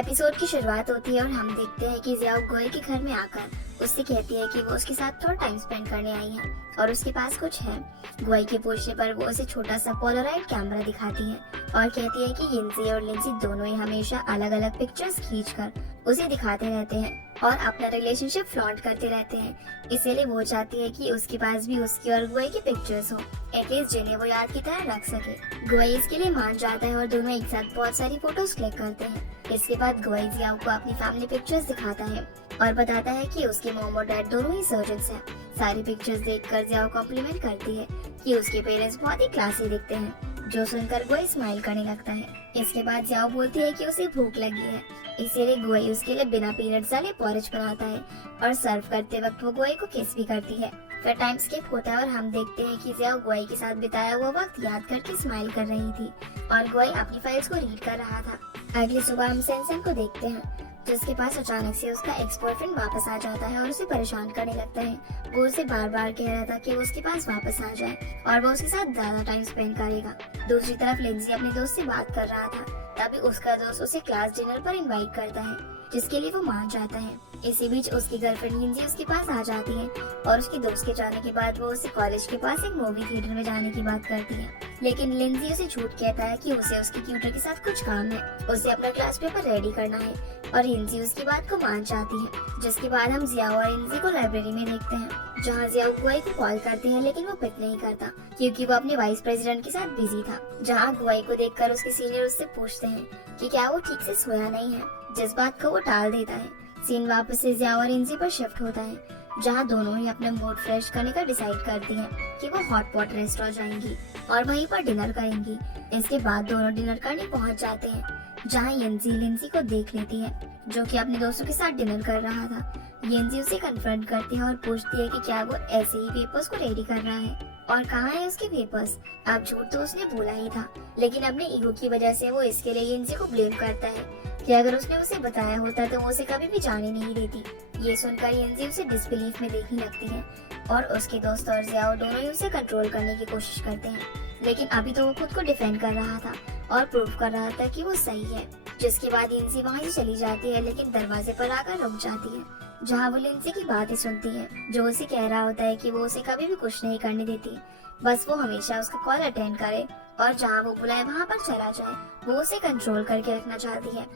Episode की शुरुआत होती है और हम देखते हैं कि जियाओ गोए के घर में आकर उससे कहती है कि वो उसके साथ थोड़ा टाइम स्पेंड करने आई है और उसके पास कुछ है। गोए के पूछने पर वो उसे छोटा सा पोलराइड कैमरा दिखाती है और कहती है कि यिनज़ी और लिंजी दोनों ही हमेशा अलग अलग पिक्चर्स खींचकर उसे दिखाते रहते हैं और अपना रिलेशनशिप फ्लॉन्ट करते रहते हैं। इसीलिए वो चाहती है कि उसके पास भी उसकी और गोए की पिक्चर्स हो, एटलीस्ट जिन्हें वो याद की तरह रख सके। गोए इसके लिए मान जाता है और दोनों एक साथ बहुत सारी फोटोज क्लिक करते हैं। इसके बाद गोए जियाओ को अपनी फैमिली पिक्चर्स दिखाता है और बताता है कि उसके मॉम और डैड दोनों ही सर्जन्स हैं। सारी पिक्चर्स देखकर जियाओ कॉम्प्लीमेंट करती है कि उसके पेरेंट्स बहुत ही क्लासी दिखते हैं, जो सुनकर गोए स्माइल करने लगता है। इसके बाद जियाओ बोलती है कि उसे भूख लगी है, इसीलिए गोए उसके लिए बिना पीनट्स डाले पोरिज बनाता है और सर्व करते वक्त वो गोए को किस भी करती है। फिर टाइम स्किप होता है और हम देखते हैं कि जियाओ गोए के साथ बिताया हुआ वक्त याद करके स्माइल कर रही थी और गोए अपनी फाइल्स को रीड कर रहा था। अगली सुबह हम सेंसेन को देखते हैं, जिसके पास अचानक से उसका एक्स बॉयफ्रेंड वापस आ जाता है और उसे परेशान करने लगता है। वो उसे बार बार कह रहा था कि वो उसके पास वापस आ जाए और वो उसके साथ ज्यादा टाइम स्पेंड करेगा। दूसरी तरफ लिंजी अपने दोस्त से बात कर रहा था, तभी उसका दोस्त उसे क्लास डिनर पर इनवाइट करता है, जिसके लिए वो मान जाता है। इसी बीच उसकी गर्लफ्रेंड यिनज़ी उसके पास आ जाती है और उसके दोस्त के जाने के बाद वो उसे कॉलेज के पास एक मूवी थिएटर में जाने की बात करती है, लेकिन लिंजी उसे झूठ कहता है कि उसे उसके ट्यूटर के साथ कुछ काम है, उसे अपना क्लास पेपर रेडी करना है और यिनज़ी उसकी बात को मान जाती है। जिसके बाद हम जियाओ और यिनज़ी को लाइब्रेरी में देखते हैं, जहाँ जियाओ गुआई को कॉल करते हैं, लेकिन वो पिक नहीं करता क्योंकि वो अपने वाइस प्रेसिडेंट के साथ बिजी था। जहाँ गुआई को देखकर उसके सीनियर उससे पूछते हैं कि क्या वो ठीक से सोया नहीं है, जिस बात को वो टाल देता है। सीन वापस से जियाओ और यिनज़ी पर शिफ्ट होता है, जहाँ दोनों ही अपना मूड फ्रेश करने का डिसाइड करती हैं कि वो हॉट पॉट रेस्टोरेंट जाएंगी और वहीं पर डिनर करेंगी। इसके बाद दोनों डिनर करने पहुंच जाते हैं, जहाँ यिनज़ी लिंजी को देख लेती है, जो कि अपने दोस्तों के साथ डिनर कर रहा था। यिनज़ी उसे कन्फ्रंट करती है और पूछती है कि क्या वो ऐसे ही पेपर्स को रेडी कर रहा है और कहाँ है उसके पेपर्स। अब झूठ तो उसने बोला ही था, लेकिन अपने ईगो की वजह से वो इसके लिए यिनज़ी को ब्लेम करता है कि अगर उसने उसे बताया होता तो वो उसे कभी भी जाने नहीं देती। ये सुनकर यिनज़ी उसे डिसबिलीफ में देखने लगती है और उसके दोस्त और जियाओ दोनों ही उसे कंट्रोल करने की कोशिश करते हैं, लेकिन अभी तो वो खुद को डिफेंड कर रहा था और प्रूव कर रहा था कि वो सही है। जिसके बाद यिनज़ी वहाँ से चली जाती है, लेकिन दरवाजे पर आकर रुक जाती है, जहाँ वो लिंजी की बातें सुनती है, जो उसे कह रहा होता है कि वो उसे कभी भी कुछ नहीं करने देती, बस वो हमेशा उसका कॉल अटेंड करे और जहाँ वो बुलाए वहाँ पर चला जाए। वो उसे कंट्रोल करके रखना चाहती है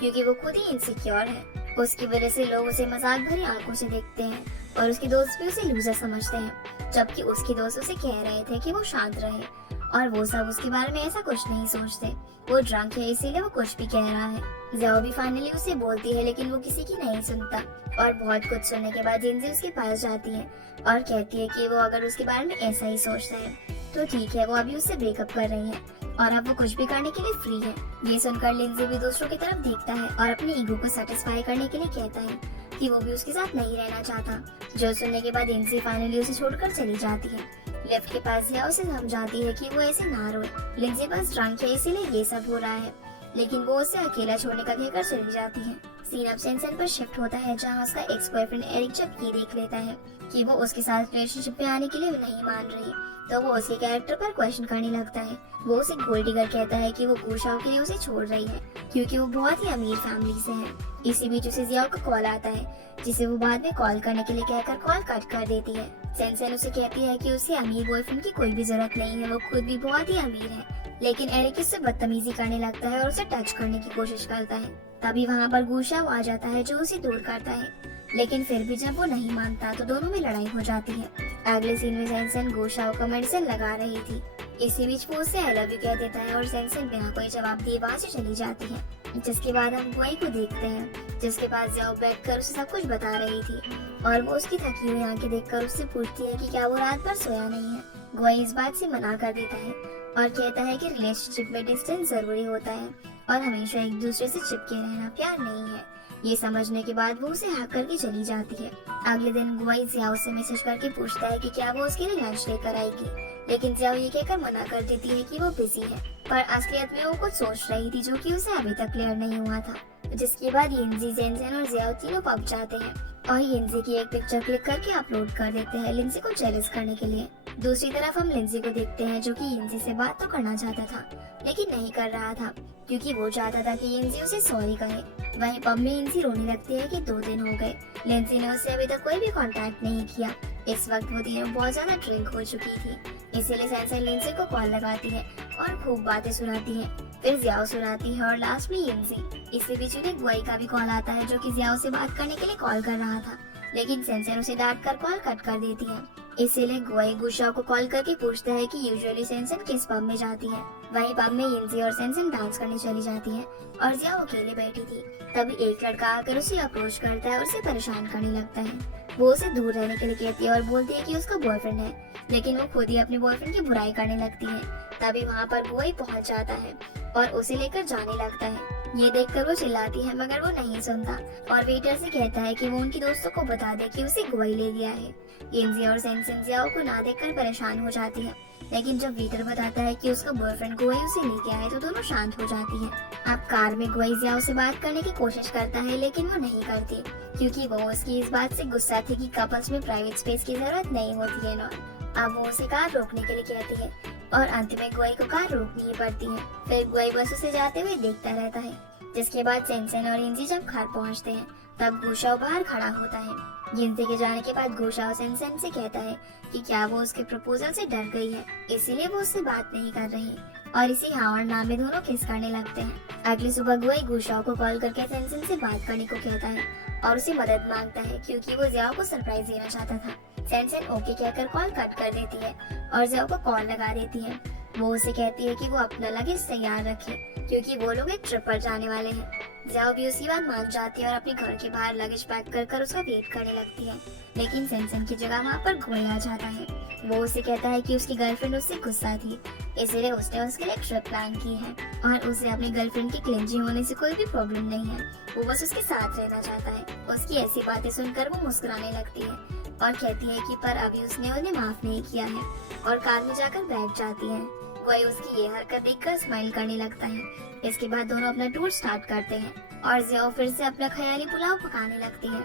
क्योंकि वो खुद ही इनसिक्योर है। उसकी वजह से लोग उसे मजाक भरी आंखों से देखते हैं और उसके दोस्त भी उसे लूजर समझते हैं, जबकि उसके दोस्त उसे कह रहे थे कि वो शांत रहे और वो सब उसके बारे में ऐसा कुछ नहीं सोचते। वो ड्रंक है, इसीलिए वो कुछ भी कह रहा है। जियाओ भी फाइनली उसे बोलती है, लेकिन वो किसी की नहीं सुनता और बहुत कुछ सुनने के बाद यिनज़ी उसके पास जाती है और कहती है कि वो अगर उसके बारे में ऐसा ही सोचता है तो ठीक है, वो अभी उससे ब्रेकअप कर रही है और अब वो कुछ भी करने के लिए फ्री है। ये सुनकर लिंजी भी दूसरों की तरफ देखता है और अपने ईगो को सेटिस्फाई करने के लिए कहता है कि वो भी उसके साथ नहीं रहना चाहता। जो सुनने के बाद लिंजी फाइनली उसे छोड़कर चली जाती है। लिफ्ट के पास जियाओ उसे समझाती है कि वो ऐसे ना रोए, लिंजी बस ड्रंक है इसीलिए ये सब हो रहा है, लेकिन वो उसे अकेला छोड़ने का कहकर चली जाती है। सीन अब सेंसेन पर शिफ्ट होता है, जहाँ उसका एक्स बॉयफ्रेंड एरिक जब ये देख लेता है कि वो उसके साथ रिलेशनशिप में आने के लिए नहीं मान रही, तो वो उसके कैरेक्टर पर क्वेश्चन करने लगता है। वो उसे गोल्ड डिगर कहता है कि वो गुशाओ के लिए उसे छोड़ रही है क्योंकि वो बहुत ही अमीर फैमिली से है। इसी बीच उसे जियाओ का कॉल आता है, जिसे वो बाद में कॉल करने के लिए कहकर कॉल कट कर देती है। सेंसेन उसे कहती है कि उसे अमीर बॉयफ्रेंड की कोई भी जरूरत नहीं है, वो खुद भी बहुत ही अमीर है, लेकिन एरिक उससे बदतमीजी करने लगता है और उसे टच करने की कोशिश करता है। तभी वहाँ पर गुशाओ आ जाता है, जो उसे दूर करता है, लेकिन फिर भी जब वो नहीं मानता तो दोनों में लड़ाई हो जाती है। अगले सीन में सेंसेन गुशाओ का मेडिसिन लगा रही थी। इसी बीच वो उसे आई लव यू कह देता है और सेंसेन बिना कोई जवाब दिए वहाँ से चली जाती है। जिसके बाद हम गुआई को देखते हैं, जिसके बाद जियाओ बैठकर उसे सब कुछ बता रही थी और वो उसकी थकी हुई आंखें देखकर उससे पूछती है कि क्या वो रात भर सोया नहीं है। गुआई इस बात से मना कर देता है और कहता है कि रिलेशनशिप में डिस्टेंस जरूरी होता है और हमेशा एक दूसरे से चिपके रहना प्यार नहीं है। ये समझने के बाद वो उसे हक करके चली जाती है। अगले दिन गुआई जियाओ से मैसेज करके पूछता है कि क्या वो उसके लिए लंच लेकर आएगी, लेकिन जियाओ ये कहकर मना कर देती है कि वो बिजी है, पर असलियत में वो कुछ सोच रही थी जो कि उसे अभी तक क्लियर नहीं हुआ था। जिसके बाद यिनज़ी, सेंसेन और जियाओ तीनों पब जाते हैं और यिनज़ी की एक पिक्चर क्लिक करके अपलोड कर देते हैं लिंजी को जेलस करने के लिए। दूसरी तरफ हम लिंजी को देखते हैं, जो कि यिनज़ी से बात तो करना चाहता था लेकिन नहीं कर रहा था क्योंकि वो चाहता था कि यिनज़ी उसे सॉरी कहे। वहीं पब में लिंसी रोने लगती है कि 2 दिन हो गए, लिंसी ने उससे अभी तक कोई भी कांटेक्ट नहीं किया। इस वक्त वो तीनों बहुत ज्यादा ड्रिंक हो चुकी थी, इसीलिए सैनसन लिंसी को कॉल लगाती है और खूब बातें सुनाती है। फिर जियाओ सुनाती है और लास्ट में लिंसी। इसके बीच उन्हें गुआई का भी कॉल आता है जो कि जियाओ से बात करने के लिए कॉल कर रहा था, लेकिन सैनसन उसे डांट कर कॉल कट कर देती है। इसीलिए गुआई गुशाओ को कॉल करके पूछता है कि यूजुअली सैनसन किस पब में जाती है। वहीं पब में लिंसी और सैनसन डांस करने चली जाती है और जियाओ अकेले बैठी थी। तभी एक लड़का आकर उसे अप्रोच करता है और उसे परेशान करने लगता है। वो उसे दूर रहने के लिए कहती है और बोलती है कि उसका बॉयफ्रेंड है, लेकिन वो खुद ही अपने बॉयफ्रेंड की बुराई करने लगती है। तभी वहाँ पर गुआई पहुँच जाता है और उसे लेकर जाने लगता है। ये देखकर वो चिल्लाती है मगर वो नहीं सुनता और वेटर से कहता है कि वो उनकी दोस्तों को बता दे कि उसे गुआई ले लिया है। लिंसी और सैनसन जियाओ को ना देखकर परेशान हो जाती है, लेकिन जब वेटर बताता है कि उसका बॉयफ्रेंड गुआई उसे लेके आया तो दोनों शांत हो जाती है। अब कार में गुआई जियाओ से बात करने की कोशिश करता है, लेकिन वो नहीं करती क्योंकि वो उसकी इस बात से गुस्सा थी कि कपल्स में प्राइवेट स्पेस की जरूरत नहीं होती है। अब वो उसे कार रोकने के लिए कहती है और अंत में गुआई को कार रोकनी ही पड़ती है। फिर गुआई बस उसे जाते हुए देखता रहता है। जिसके बाद सैनसन और लिंसी जब घर पहुंचते हैं तब गुशाओ बाहर खड़ा होता है। लिंसी के जाने के बाद गुशाओ सैनसन से कहता है कि क्या वो उसके प्रपोजल से डर गई है, इसीलिए वो उससे बात नहीं कर रही, और इसी हाँ और ना में दोनों किस करने लगते हैं। अगली सुबह गुआई गुशाओ को कॉल करके सैनसन से बात करने को कहता है और उसे मदद मांगता है क्योंकि वो जियाओ को सरप्राइज देना चाहता था। सैनसन ओके कहकर कॉल कट कर देती है और जियाओ को कॉल लगा देती है। वो उसे कहती है कि वो अपना लगेज तैयार रखे क्योंकि वो लोग एक ट्रिप पर जाने वाले हैं। जियाओ भी उसी बात मान जाती है और अपने घर के बाहर लगेज पैक कर उसका वेट करने लगती है, लेकिन सैनसन की जगह वहाँ पर गुआई आ जाता है। वो उसे कहता है कि उसकी गर्लफ्रेंड उससे गुस्सा थी, इसलिए उसने उसके लिए ट्रिप प्लान की है और उसे अपनी गर्लफ्रेंड की क्लिंजी होने से कोई भी प्रॉब्लम नहीं है। वो बस उसके साथ रहना चाहता है। उसकी ऐसी बातें सुनकर वो मुस्कुराने लगती है और कहती है कि पर अभी उसने उन्हें माफ नहीं किया है और कार में जाकर बैठ जाती है। गुआई उसकी ये हरकत देखकर स्माइल करने लगता है। इसके बाद दोनों अपना टूर स्टार्ट करते हैं और जियाओ फिर से अपना ख्याली पुलाव पकाने लगती है,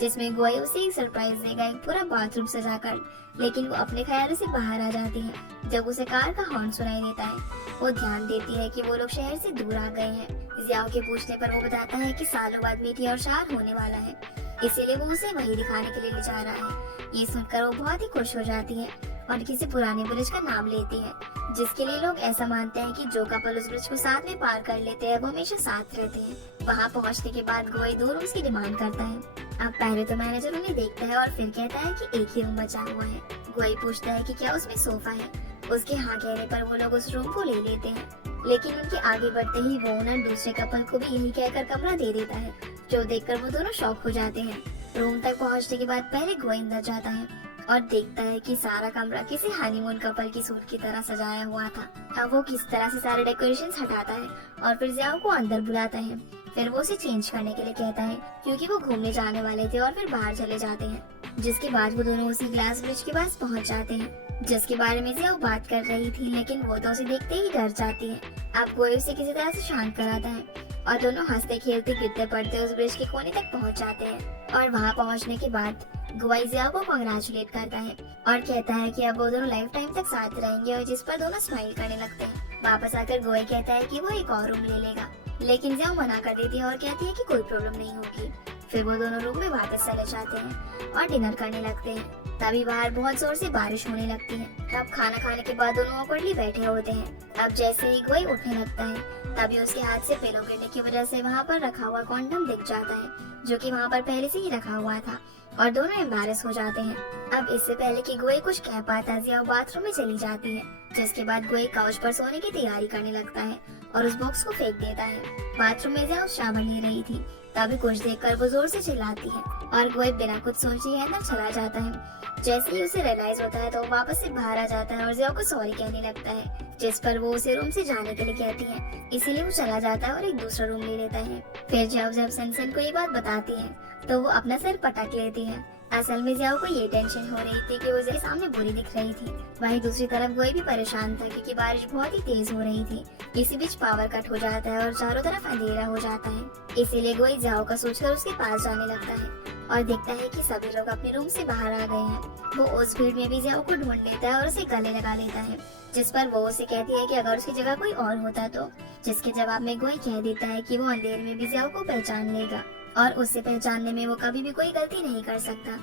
जिसमें गुआई उसे एक सरप्राइज देगा, एक पूरा बाथरूम सजाकर, लेकिन वो अपने ख्यालों से बाहर आ जाती है। जब उसे कार का हॉर्न सुनाई देता है वो ध्यान देती है कि वो लोग शहर से दूर आ गए हैं। जियाओ के पूछने पर वो बताता है कि सालों बाद मीठी और शार होने वाला है, इसीलिए वो उसे वही दिखाने के लिए ले जा रहा है। ये सुनकर वो बहुत ही खुश हो जाती है और किसी पुराने ब्रिज का नाम लेती है, जिसके लिए लोग ऐसा मानते हैं कि जो कपल उस ब्रिज को साथ में पार कर लेते हैं वो हमेशा साथ रहते हैं। वहाँ पहुँचने के बाद गुआई 2 रूम्स की डिमांड करता है। अब पहले तो मैनेजर उन्हें देखता है और फिर कहता है कि एक ही रूम बचा हुआ है। गुआई पूछता है कि क्या उसमें सोफा है। उसके हाँ कहने पर वो लोग उस रूम को ले लेते हैं, लेकिन उनके आगे बढ़ते ही वो ओनर दूसरे कपल को भी यही कहकर कमरा दे देता है, जो देखकर वो दोनों शॉक हो जाते हैं। रूम तक पहुँचने के बाद पहले गुआई अंदर जाता है और देखता है कि सारा कमरा किसी हनीमून कपल की सूट की तरह सजाया हुआ था। अब वो किस तरह से सारे डेकोरेशंस हटाता है और फिर जियाओ को अंदर बुलाता है। फिर वो उसे चेंज करने के लिए कहता है क्योंकि वो घूमने जाने वाले थे और फिर बाहर चले जाते हैं। जिसके बाद वो दोनों उसी ग्लास ब्रिज के पास पहुंच जाते हैं जिसके बारे में जियाओ बात कर रही थी, लेकिन वो तो उसे देखते ही डर जाती है। अब वो उसे किसी तरह से शांत कराता है और दोनों हंसते खेलते गिरते पड़ते उस ब्रिज के कोने तक पहुंच जाते हैं। और वहां पहुंचने के बाद गुआई जियाओ को कांग्रेचुलेट करता है और कहता है कि अब वो दोनों लाइफ टाइम तक साथ रहेंगे, और जिस पर दोनों स्माइल करने लगते हैं। वापस आकर गुआई कहता है कि वो एक और रूम ले लेगा, लेकिन जियाओ मना कर देती है और कहती है कि कोई प्रॉब्लम नहीं होगी। फिर वो दोनों रूम में वापस चले जाते हैं और डिनर करने लगते हैं। तभी बाहर बहुत जोर से बारिश होने लगती है। तब खाना खाने के बाद दोनों ऑकवर्डली बैठे होते हैं। अब जैसे ही गुआई उठने लगता है तभी उसके हाथ से पिलो गिरने की वजह से वहाँ पर रखा हुआ कॉन्डम दिख जाता है, जो कि वहाँ पर पहले से ही रखा हुआ था, और दोनों एम्बैरेस हो जाते हैं। अब इससे पहले कि गुआई कुछ कह पाता जियाओ बाथरूम में चली जाती है, जिसके बाद गुआई काउच पर सोने की तैयारी करने लगता है और उस बॉक्स को फेंक देता है। बाथरूम में जियाओ शावर ले रही थी, तभी कुछ देखकर वो जोर से चिल्लाती है और गुआई बिना कुछ सोचे अंदर चला जाता है। जैसे ही उसे रियलाइज होता है तो वो वापस से बाहर आ जाता है और जियाओ को सॉरी कहने लगता है, जिस पर वो उसे रूम से जाने के लिए कहती है। इसीलिए वो चला जाता है और एक दूसरा रूम ले लेता है। फिर जब सनसन को ये बात बताती है तो वो अपना सर पटक लेती है। असल में जियाओ को ये टेंशन हो रही थी कि वो उसके सामने बुरी दिख रही थी। वहीं दूसरी तरफ गुआई भी परेशान था क्योंकि बारिश बहुत ही तेज हो रही थी। इसी बीच पावर कट हो जाता है और चारों तरफ अंधेरा हो जाता है। इसीलिए गुआई जियाओ का सोचकर उसके पास जाने लगता है और देखता है कि सभी लोग अपने रूम से बाहर आ गए हैं। वो उस भीड़ में भी जियाओ को ढूंढ लेता है और उसे गले लगा लेता है, जिस पर वो उसे कहती है कि अगर उसकी जगह कोई और होता तो, जिसके जवाब में गुई कह देता है कि वो अंधेरे में भी जियाओ को पहचान लेगा और उससे पहचानने में वो कभी भी कोई गलती नहीं कर सकता।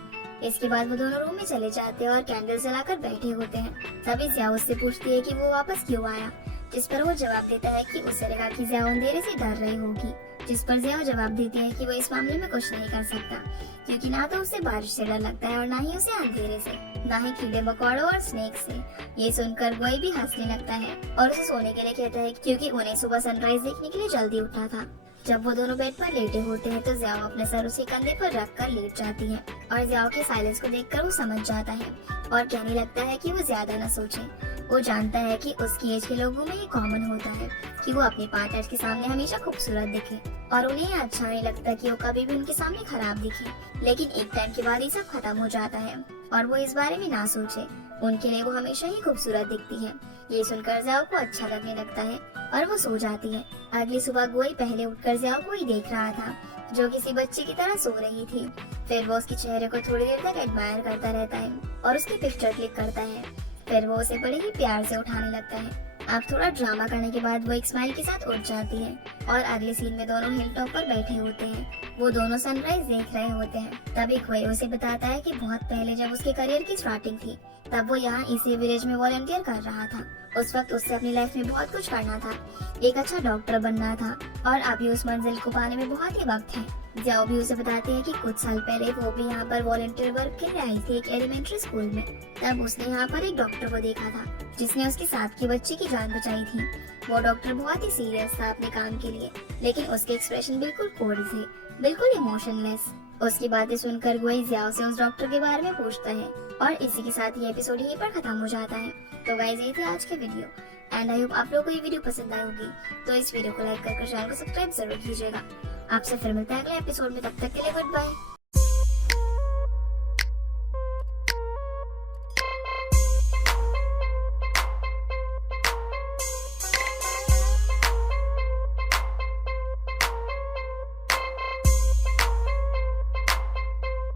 इसके बाद वो दोनों रूम में चले जाते हैं और कैंडल जलाकर बैठे होते हैं। तभी जियाओ उससे पूछती है कि वो वापस क्यों आया, जिस पर वो जवाब देता है कि उसे लगा कि जियाओ अंधेरे से डर रही होगी, जिस पर जियाओ जवाब देती है कि वो इस मामले में कुछ नहीं कर सकता, क्योंकि ना तो उसे बारिश से डर लगता है और ना ही उसे अंधेरे से, ना ही कीड़े मकोड़ों और स्नेक से। ये सुनकर गुई भी हंसने लगता है और उसे सोने के लिए कहता है, क्योंकि उन्हें सुबह सनराइज देखने के लिए जल्दी उठना था। जब वो दोनों बेड पर लेटे होते हैं तो जियाओ अपने सर उसके कंधे पर रख कर लेट जाती है और जियाओ के साइलेंस को देखकर वो समझ जाता है और कहने लगता है कि वो ज्यादा न सोचे। वो जानता है कि उसकी एज के लोगों में ये कॉमन होता है कि वो अपने पार्टनर के सामने हमेशा खूबसूरत दिखे और उन्हें अच्छा नहीं लगता कि वो कभी भी उनके सामने खराब दिखे। लेकिन एक टाइम के बाद ये सब खत्म हो जाता है और वो इस बारे में ना सोचे, उनके लिए वो हमेशा ही खूबसूरत दिखती है। ये सुनकर जियाओ को अच्छा लगने लगता है और वो सो जाती है। अगली सुबह गुई पहले उठकर जियाओ को ही देख रहा था, जो किसी बच्चे की तरह सो रही थी। फिर वो उसके चेहरे को थोड़ी देर तक एडमायर करता रहता है और उसकी पिक्चर क्लिक करता है। फिर वो उसे बड़े ही प्यार से उठाने लगता है। अब थोड़ा ड्रामा करने के बाद वो एक स्माइल के साथ उठ जाती है और अगले सीन में दोनों हिल टॉप पर बैठे होते हैं। वो दोनों सनराइज देख रहे होते हैं। तभी कोई उसे बताता है कि बहुत पहले जब उसके करियर की स्टार्टिंग थी तब वो यहाँ इसी विलेज में वॉलंटियर कर रहा था। उस वक्त उससे अपनी लाइफ में बहुत कुछ करना था, एक अच्छा डॉक्टर बनना था और अभी उस मंजिल को पाने में बहुत ही वक्त है। जियाओ भी उसे बताती है कि कुछ साल पहले वो भी यहाँ पर वॉलंटियर वर्क के लिए आई थी एक एलिमेंट्री स्कूल में। तब उसने यहाँ पर एक डॉक्टर को देखा था जिसने उसके साथ के बच्चे की जान बचाई थी। वो डॉक्टर बहुत ही सीरियस था अपने काम के लिए, लेकिन उसके एक्सप्रेशन बिल्कुल कोल्ड थे, बिल्कुल इमोशनलेस। उसकी बातें सुनकर गुई जियाओ से उस डॉक्टर के बारे में पूछता है और इसी के साथ ये एपिसोड यहीं पर खत्म हो जाता है। तो गाइस ये थे आज के वीडियो एंड आई होप आप लोगों को ये वीडियो पसंद आई होगी। तो इस वीडियो को लाइक करके चैनल को सब्सक्राइब जरूर कीजिएगा। आपसे फिर मिलते हैं अगले एपिसोड में, तब तक के लिए गुड बाय।